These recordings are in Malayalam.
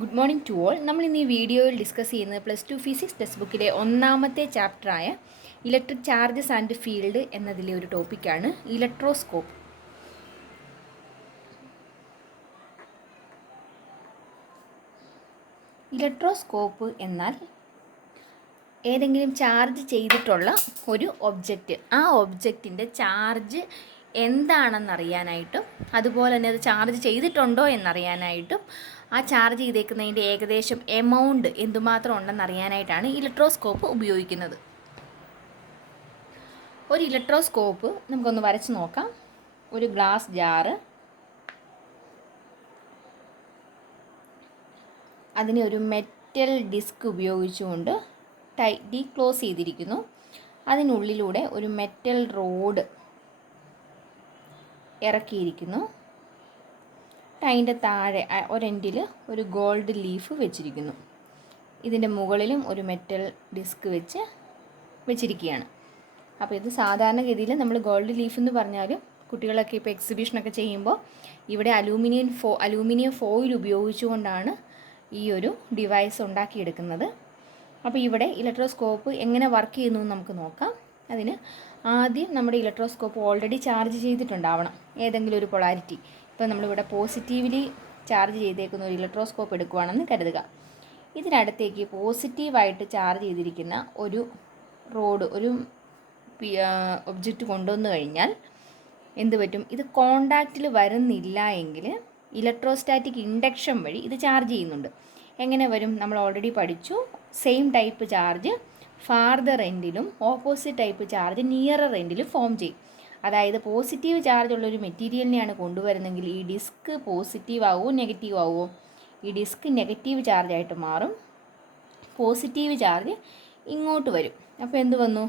Good morning to all. നമ്മൾ ഇന്ന് ഈ വീഡിയോയിൽ ഡിസ്കസ് ചെയ്യുന്നത് +2 ഫിസിക്സ് ടെക്സ്റ്റ് ബുക്കിലെ ഒന്നാമത്തെ ചാപ്റ്ററായ ഇലക്ട്രിക് ചാർജസ് ആൻഡ് ഫീൽഡ് എന്നതിലെ ഒരു ടോപ്പിക്കാണ് ഇലക്ട്രോസ്കോപ്പ്. ഇലക്ട്രോസ്കോപ്പ് എന്നാൽ ഏതെങ്കിലും ചാർജ് ചെയ്തിട്ടുള്ള ഒരു ഒബ്ജക്റ്റ്, ആ ഒബ്ജക്റ്റിൻ്റെ ചാർജ് എന്താണെന്നറിയാനായിട്ടും അതുപോലെ തന്നെ അത് ചാർജ് ചെയ്തിട്ടുണ്ടോ എന്നറിയാനായിട്ടും ആ ചാർജ് ചെയ്തേക്കുന്നതിൻ്റെ ഏകദേശം എമൗണ്ട് എന്തുമാത്രം ഉണ്ടെന്നറിയാനായിട്ടാണ് ഇലക്ട്രോസ്കോപ്പ് ഉപയോഗിക്കുന്നത്. ഒരു ഇലക്ട്രോസ്കോപ്പ് നമുക്കൊന്ന് വരച്ച് നോക്കാം. ഒരു ഗ്ലാസ് ജാറ്, അതിനെ ഒരു മെറ്റൽ ഡിസ്ക് ഉപയോഗിച്ചുകൊണ്ട് ടൈറ്റ്ലി ക്ലോസ് ചെയ്തിരിക്കുന്നു. അതിനുള്ളിലൂടെ ഒരു മെറ്റൽ റോഡ് ഇറക്കിയിരിക്കുന്നു. അതിൻ്റെ താഴെ ഒരെൻഡിൽ ഒരു ഗോൾഡ് ലീഫ് വെച്ചിരിക്കുന്നു. ഇതിൻ്റെ മുകളിലും ഒരു മെറ്റൽ ഡിസ്ക് വെച്ചിരിക്കുകയാണ്. അപ്പോൾ ഇത് സാധാരണഗതിയിൽ നമ്മൾ ഗോൾഡ് ലീഫ് എന്ന് പറഞ്ഞാലും കുട്ടികളൊക്കെ ഇപ്പോൾ എക്സിബിഷനൊക്കെ ചെയ്യുമ്പോൾ ഇവിടെ അലൂമിനിയം ഫോയിൽ ഉപയോഗിച്ചുകൊണ്ടാണ് ഈ ഒരു ഡിവൈസ് ഉണ്ടാക്കിയെടുക്കുന്നത്. അപ്പോൾ ഇവിടെ ഇലക്ട്രോസ്കോപ്പ് എങ്ങനെ വർക്ക് ചെയ്യുന്നു എന്ന് നമുക്ക് നോക്കാം. അതിന് ആദ്യം നമ്മുടെ ഇലക്ട്രോസ്കോപ്പ് ഓൾറെഡി ചാർജ് ചെയ്തിട്ടുണ്ടാവണം ഏതെങ്കിലും ഒരു പൊളാരിറ്റി. ഇപ്പോൾ നമ്മളിവിടെ പോസിറ്റീവ്ലി ചാർജ് ചെയ്തേക്കുന്ന ഒരു ഇലക്ട്രോസ്കോപ്പ് എടുക്കുകയാണെന്ന് കരുതുക. ഇതിനടുത്തേക്ക് പോസിറ്റീവായിട്ട് ചാർജ് ചെയ്തിരിക്കുന്ന ഒരു ഒരു ഒബ്ജക്റ്റ് കൊണ്ടുവന്നു കഴിഞ്ഞാൽ എന്ത് പറ്റും? ഇത് കോണ്ടാക്റ്റിൽ വരുന്നില്ല എങ്കിൽ ഇലക്ട്രോസ്റ്റാറ്റിക് ഇൻഡക്ഷൻ വഴി ഇത് ചാർജ് ചെയ്യുന്നുണ്ട്. എങ്ങനെ വരും? നമ്മൾ ഓൾറെഡി പഠിച്ചു. സെയിം ടൈപ്പ് ചാർജ് ഫാർദർ എൻഡിലും ഓപ്പോസിറ്റ് ടൈപ്പ് ചാർജ് നിയറർ എൻഡിലും ഫോം ചെയ്യും. അതായത് പോസിറ്റീവ് ചാർജ് ഉള്ളൊരു മെറ്റീരിയലിനെയാണ് കൊണ്ടുവരുന്നെങ്കിൽ ഈ ഡിസ്ക് പോസിറ്റീവ് ആവുമോ നെഗറ്റീവ് ആവുമോ? ഈ ഡിസ്ക് നെഗറ്റീവ് ചാർജായിട്ട് മാറും. പോസിറ്റീവ് ചാർജ് ഇങ്ങോട്ട് വരും. അപ്പോൾ എന്ത് വന്നു?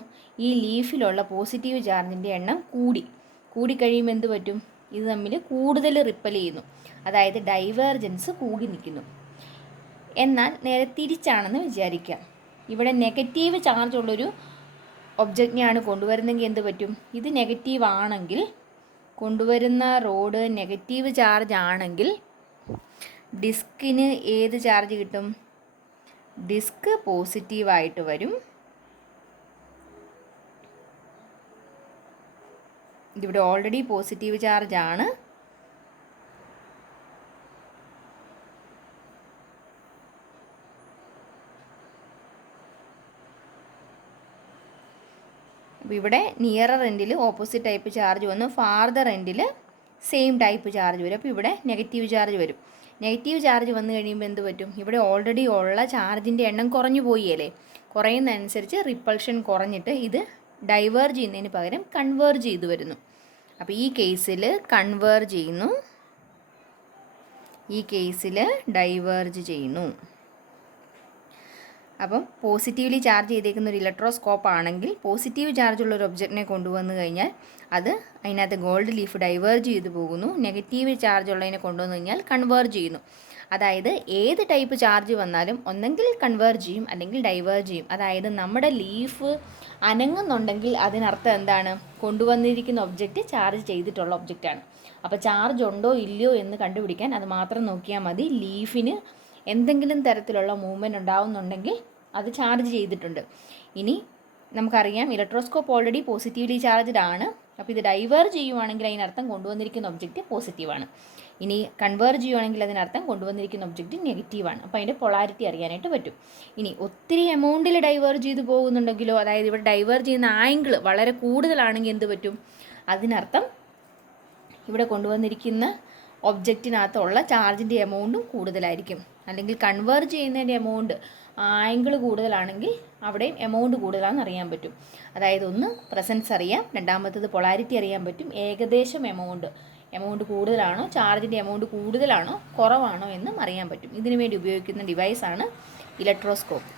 ഈ ലീഫിലുള്ള പോസിറ്റീവ് ചാർജിൻ്റെ എണ്ണം കൂടിക്കഴിയുമ്പോൾ എന്ത് പറ്റും? ഇത് തമ്മിൽ കൂടുതൽ റിപ്പൽ ചെയ്യുന്നു. അതായത് ഡൈവേർജൻസ് കൂടി നിൽക്കുന്നു. എന്നാൽ നേരെ തിരിച്ചാണെന്ന് വിചാരിക്കാം. ഇവിടെ നെഗറ്റീവ് ചാർജ് ഉള്ളൊരു ഒബ്ജക്റ്റിനെയാണ് കൊണ്ടുവരുന്നെങ്കിൽ എന്ത് പറ്റും? ഇത് നെഗറ്റീവ് ആണെങ്കിൽ, കൊണ്ടുവരുന്ന റോഡ് നെഗറ്റീവ് ചാർജ് ആണെങ്കിൽ ഡിസ്കിന് ഏത് ചാർജ് കിട്ടും? ഡിസ്ക് പോസിറ്റീവായിട്ട് വരും. ഇതിവിടെ ഓൾറെഡി പോസിറ്റീവ് ചാർജ് ആണ്. അപ്പോൾ ഇവിടെ നിയറർ എൻഡിൽ ഓപ്പോസിറ്റ് ടൈപ്പ് ചാർജ് വന്നു, ഫാർദർ എൻഡിൽ സെയിം ടൈപ്പ് ചാർജ് വരും. അപ്പോൾ ഇവിടെ നെഗറ്റീവ് ചാർജ് വരും. നെഗറ്റീവ് ചാർജ് വന്നു കഴിയുമ്പോൾ എന്ത് പറ്റും? ഇവിടെ ഓൾറെഡി ഉള്ള ചാർജിൻ്റെ എണ്ണം കുറഞ്ഞു പോയല്ലേ. കുറയുന്നതനുസരിച്ച് റിപ്പൾഷൻ കുറഞ്ഞിട്ട് ഇത് ഡൈവേർജ് ചെയ്യുന്നതിന് പകരം കൺവേർജ് ചെയ്തു വരുന്നു. അപ്പോൾ ഈ കേസിൽ കൺവേർജ് ചെയ്യുന്നു, ഈ കേസിൽ ഡൈവേർജ് ചെയ്യുന്നു. അപ്പം പോസിറ്റീവ്ലി ചാർജ് ചെയ്തേക്കുന്ന ഒരു ഇലക്ട്രോസ്കോപ്പ് ആണെങ്കിൽ പോസിറ്റീവ് ചാർജുള്ള ഒരു ഒബ്ജക്റ്റിനെ കൊണ്ടുവന്നു കഴിഞ്ഞാൽ അത് അതിനകത്ത് ഗോൾഡ് ലീഫ് ഡൈവേർജ് ചെയ്തു പോകുന്നു. നെഗറ്റീവ് ചാർജ് ഉള്ളതിനെ കൊണ്ടുവന്നു കഴിഞ്ഞാൽ കൺവേർജ് ചെയ്യുന്നു. അതായത് ഏത് ടൈപ്പ് ചാർജ് വന്നാലും ഒന്നെങ്കിൽ കൺവേർജ് ചെയ്യും അല്ലെങ്കിൽ ഡൈവേർജ് ചെയ്യും. അതായത് നമ്മുടെ ലീഫ് അനങ്ങുന്നുണ്ടെങ്കിൽ അതിനർത്ഥം എന്താണ്? കൊണ്ടുവന്നിരിക്കുന്ന ഒബ്ജക്റ്റ് ചാർജ് ചെയ്തിട്ടുള്ള ഒബ്ജക്റ്റാണ്. അപ്പോൾ ചാർജ് ഉണ്ടോ ഇല്ലയോ എന്ന് കണ്ടുപിടിക്കാൻ അത് മാത്രം നോക്കിയാൽ മതി. ലീഫിന് എന്തെങ്കിലും തരത്തിലുള്ള മൂവ്മെൻറ്റ് ഉണ്ടാവുന്നുണ്ടെങ്കിൽ അത് ചാർജ് ചെയ്തിട്ടുണ്ട്. ഇനി നമുക്കറിയാം ഇലക്ട്രോസ്കോപ്പ് ഓൾറെഡി പോസിറ്റീവ്ലി ചാർജ്ഡ് ആണ്. അപ്പോൾ ഇത് ഡൈവേർജ് ചെയ്യുവാണെങ്കിൽ അതിനർത്ഥം കൊണ്ടുവന്നിരിക്കുന്ന ഒബ്ജക്റ്റ് പോസിറ്റീവാണ്. ഇനി കൺവേർജ് ചെയ്യുവാണെങ്കിൽ അതിനർത്ഥം കൊണ്ടുവന്നിരിക്കുന്ന ഒബ്ജക്റ്റ് നെഗറ്റീവാണ്. അപ്പോൾ അതിൻ്റെ പൊളാരിറ്റി അറിയാനായിട്ട് പറ്റും. ഇനി ഒത്തിരി എമൗണ്ടിൽ ഡൈവേർജ് ചെയ്ത് പോകുന്നുണ്ടെങ്കിലോ, അതായത് ഇവിടെ ഡൈവേർജ് ചെയ്യുന്ന ആംഗിൾ വളരെ കൂടുതലാണെങ്കിൽ എന്ത് പറ്റും? അതിനർത്ഥം ഇവിടെ കൊണ്ടുവന്നിരിക്കുന്ന ഒബ്ജക്റ്റിനകത്തുള്ള ചാർജിൻ്റെ എമൗണ്ടും കൂടുതലായിരിക്കും. അല്ലെങ്കിൽ കൺവേർജ് ചെയ്യുന്നതിൻ്റെ എമൗണ്ട് ആംഗിൾ കൂടുതലാണെങ്കിൽ അവിടെയും എമൗണ്ട് കൂടുതലാണെന്ന് അറിയാൻ പറ്റും. അതായത് ഒന്ന് പ്രസൻസ് അറിയാം, രണ്ടാമത്തത് പൊളാരിറ്റി അറിയാൻ പറ്റും. ഏകദേശം എമൗണ്ട് കൂടുതലാണോ, ചാർജിൻ്റെ എമൗണ്ട് കൂടുതലാണോ കുറവാണോ എന്നും അറിയാൻ പറ്റും. ഇതിനു വേണ്ടി ഉപയോഗിക്കുന്ന ഡിവൈസാണ് ഇലക്ട്രോസ്കോപ്പ്.